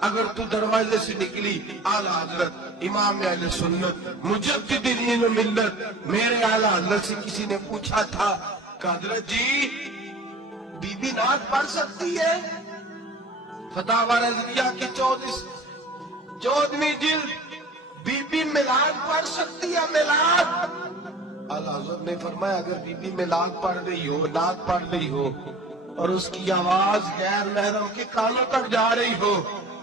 اگر تو دروازے سے نکلی اعلیٰ حضرت امام اہل سنت مجدد دین و ملت میرے اعلیٰ حضرت سے کسی نے پوچھا تھا کہ حضرت جی بی بی نعت پڑھ سکتی ہے؟ فتاوی رضویہ کی 14ویں جلد بی بی میلاد پڑھ سکتی ہے؟ میلاد اعلیٰ حضرت نے فرمایا اگر بی بی میلاد پڑھ رہی ہو نعت پڑھ رہی ہو اور اس کی آواز غیر محرم کے کانوں تک جا رہی ہو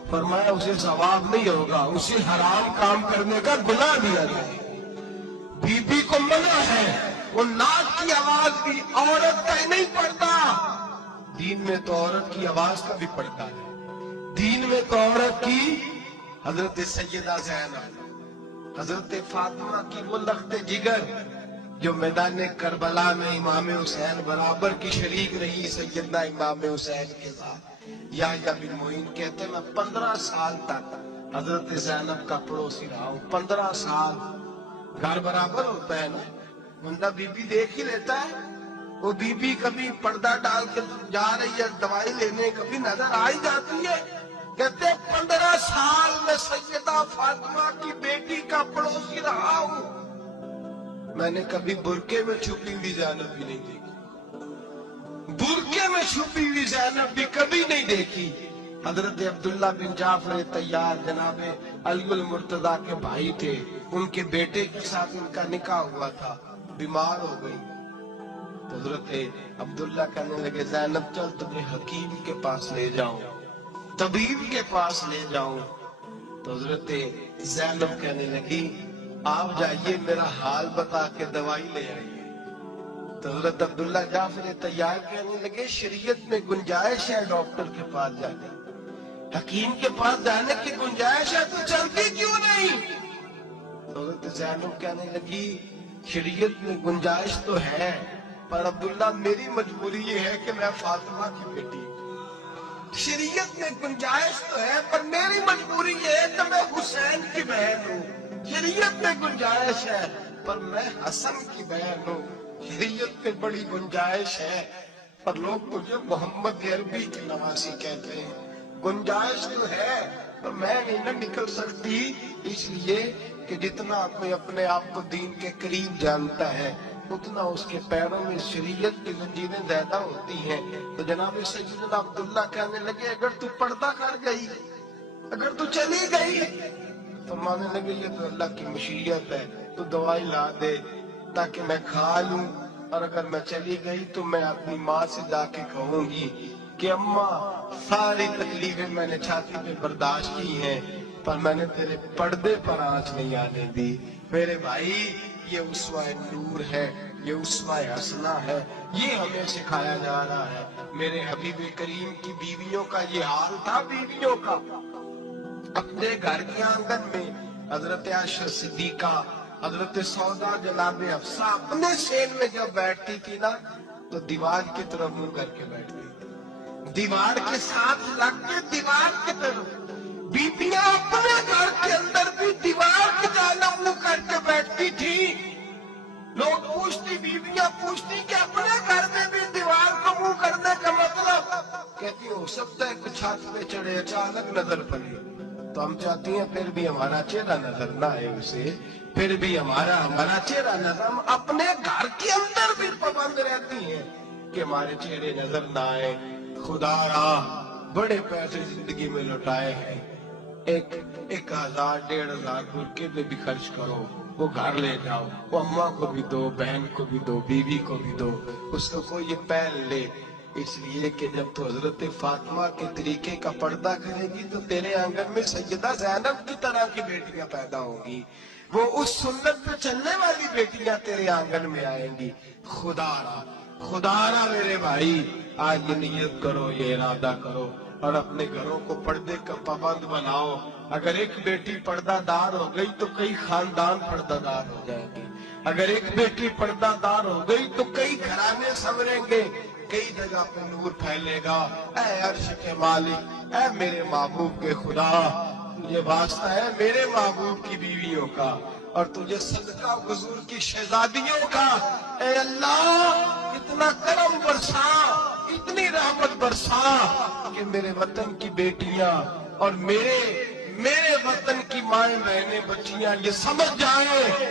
فرمایا اسے ثواب نہیں ہوگا، اسے حرام کام کرنے کا گناہ دیا جائے۔ بی بی کو منع ہے، وہ نعت کی آواز بھی عورت کا ہی نہیں پڑتا، دین میں تو عورت کی آواز کا بھی پڑتا ہے۔ دین میں تو عورت کی حضرت سیدہ زینب، حضرت فاطمہ کی وہ لخت جگر جو میدان کربلا میں امام حسین برابر کی شریک رہی سیدنا امام حسین کے ساتھ۔ یحییٰ بن معین کہتے میں 15 سال تک حضرت زینب کا پڑوسی رہا ہوں۔ 15 سال گھر برابر ہوتا ہے نا، بندہ بی بی دیکھ ہی لیتا ہے۔ وہ بی بی کبھی پردہ ڈال کے جا رہی ہے دوائی لینے، کبھی نظر آئی جاتی ہے۔ کہتے 15 سال میں سیدہ فاطمہ کی بیٹی کا پڑوسی رہا ہوں، میں نے کبھی برقعے میں چھپی ہوئی زینب بھی نہیں دیکھی، برقعے میں چھپی ہوئی زینب بھی کبھی نہیں دیکھی۔ حضرت عبداللہ بن جعفر طیار جناب علی المرتضیٰ کے بھائی تھے، ان کے بیٹے کے ساتھ ان کا نکاح ہوا تھا، بیمار ہو گئی تو حضرت عبداللہ کہنے لگے زینب چل تمہیں حکیم کے پاس لے جاؤں، طبیب کے پاس لے جاؤں۔ تو حضرت زینب کہنے لگی آپ جائیے میرا حال بتا کے دوائی لے آئیے۔ تو حضرت عبداللہ جعفر طیار کہنے لگے شریعت میں گنجائش ہے ڈاکٹر کے پاس جانے، حکیم کے پاس جانے کی گنجائش ہے تو چلتی کیوں نہیں؟ تو حضرت زینب کہنے لگی شریعت میں گنجائش تو ہے پر عبداللہ میری مجبوری یہ ہے کہ میں فاطمہ کی بیٹی ہوں۔ شریعت میں گنجائش تو ہے پر میری مجبوری یہ ہے کہ میں حسین کی بہن ہوں۔ شریعت میں گنجائش ہے پر میں حسن کی بہن ہوں۔ شریعت میں بڑی گنجائش ہے پر لوگ مجھے محمد عربی کی نواسی کہتے ہیں۔ گنجائش تو ہے پر میں نہیں نہ نکل سکتی، اس لیے کہ جتنا کوئی اپنے آپ کو دین کے قریب جانتا ہے اتنا اس کے پیروں میں شریعت کی زنجیریں زیادہ ہوتی ہیں۔ تو جناب سیدنا عبداللہ کہنے لگے اگر تو پردہ کر گئی، اگر تو چلی گئی، فرمانے لگے یہ تو اللہ کی مشیت ہے، تو دوائی لا دے تاکہ میں کھا لوں، اور اگر میں چلی گئی تو میں اپنی ماں سے جا کے کہوں گی کہ اماں ساری تکلیفیں میں نے چھاتی پہ برداشت کی ہیں پر میں نے تیرے پردے پر آنچ نہیں آنے دی۔ میرے بھائی یہ اسوہ نور ہے، یہ اسوہ حسنہ ہے، یہ ہمیں سکھایا جا رہا ہے۔ میرے حبیب کریم کی بیویوں کا یہ حال تھا، بیویوں کا اپنے گھر کے آنگن میں حضرت عائشہ صدیقہ، حضرت سودا جناب حفصہ اپنے سین میں جب بیٹھتی تھی نا تو دیوار کی طرف منہ کر کے بیٹھتی تھی، دیوار کے ساتھ لگ کے دیوار کی طرف۔ بیبیاں اپنے گھر کے اندر بھی دیوار کی جانب منہ کر کے بیٹھتی تھی۔ لوگ پوچھتی، بیویاں پوچھتی کہ اپنے گھر میں بھی دیوار کو منہ کرنے کا مطلب؟ کہتی ہو سکتا ہے کچھ چھت پہ چڑھے اچانک نظر پڑے تو ہم چاہتی ہیں پھر بھی ہمارا چہرہ نظر نہ آئے اسے، پھر بھی ہمارا چہرہ نظر، ہم اپنے گھر کے اندر بھی پابند رہتی ہیں کہ ہمارے چہرے نظر نہ آئے۔ خدا را بڑے پیسے زندگی میں لوٹائے ہیں، 1000 1500 برقعے پہ بھی خرچ کرو، وہ گھر لے جاؤ، وہ اماں کو بھی دو، بہن کو بھی دو، بیوی کو بھی دو، اس کو یہ پہن لے۔ اس لیے کہ جب تو حضرت فاطمہ کے طریقے کا پردہ کرے گی تو تیرے آنگن میں سیدہ زینب کی طرح کی بیٹیاں پیدا ہوں گی، وہ اس سنت پہ چلنے والی بیٹیاں تیرے آنگن میں آئیں گی۔ خدا را میرے بھائی آج یہ نیت کرو، یہ ارادہ کرو اور اپنے گھروں کو پردے کا پابند بناؤ۔ اگر ایک بیٹی پردہ دار ہو گئی تو کئی خاندان پردہ دار ہو جائیں گے، اگر ایک بیٹی پردہ دار ہو گئی تو کئی گھرانے سنوریں گے، کئی جگہ پہ نور پھیلے گا۔ اے عرش کے مالک، اے میرے محبوب کے خدا، تجھے واسطہ ہے میرے محبوب کی بیویوں کا اور تجھے صدقہ حضور کی شہزادیوں کا۔ اے اللہ اتنا کرم برسا، اتنی رحمت برسا کہ میرے وطن کی بیٹیاں اور میرے وطن کی مائیں بہنیں بچیاں یہ سمجھ جائیں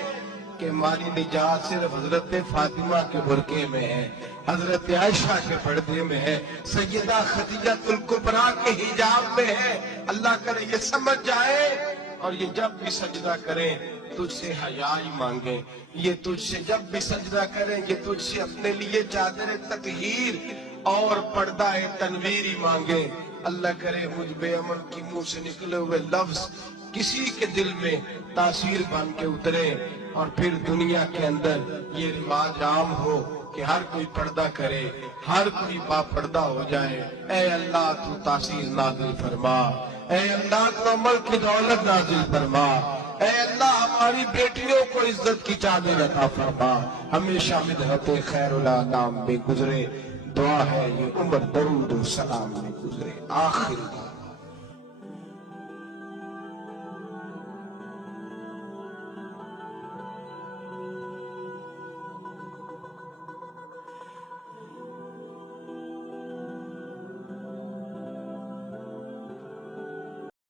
کہ ہماری نجات صرف حضرت فاطمہ کے برقعے میں ہے، حضرت عائشہ کے پردے میں ہے، سیدہ خدیجہ الکبریٰ کے حجاب میں ہے۔ اللہ کرے یہ سمجھ جائے اور یہ جب بھی سجدہ کریں تجھ سے حیائی مانگیں، یہ تجھ سے جب بھی سجدہ کریں یہ تجھ سے اپنے لیے چادر تطہیر اور پردہ تنویری مانگیں۔ اللہ کرے مجھ بے عمل کی منہ سے نکلے ہوئے لفظ کسی کے دل میں تاثیر بن کے اترے اور پھر دنیا کے اندر یہ رواج عام ہو کہ ہر کوئی پردہ کرے، ہر کوئی با پردہ ہو جائے۔ اے اللہ تو تاثیر نازل فرما، اے اللہ تو عمل کی دولت نازل فرما، اے اللہ ہماری بیٹیوں کو عزت کی چادر عطا فرما، ہمیشہ مدحت خیر الانام میں گزرے۔ دعا ہے یہ عمر درود و سلام میں گزرے۔ آخر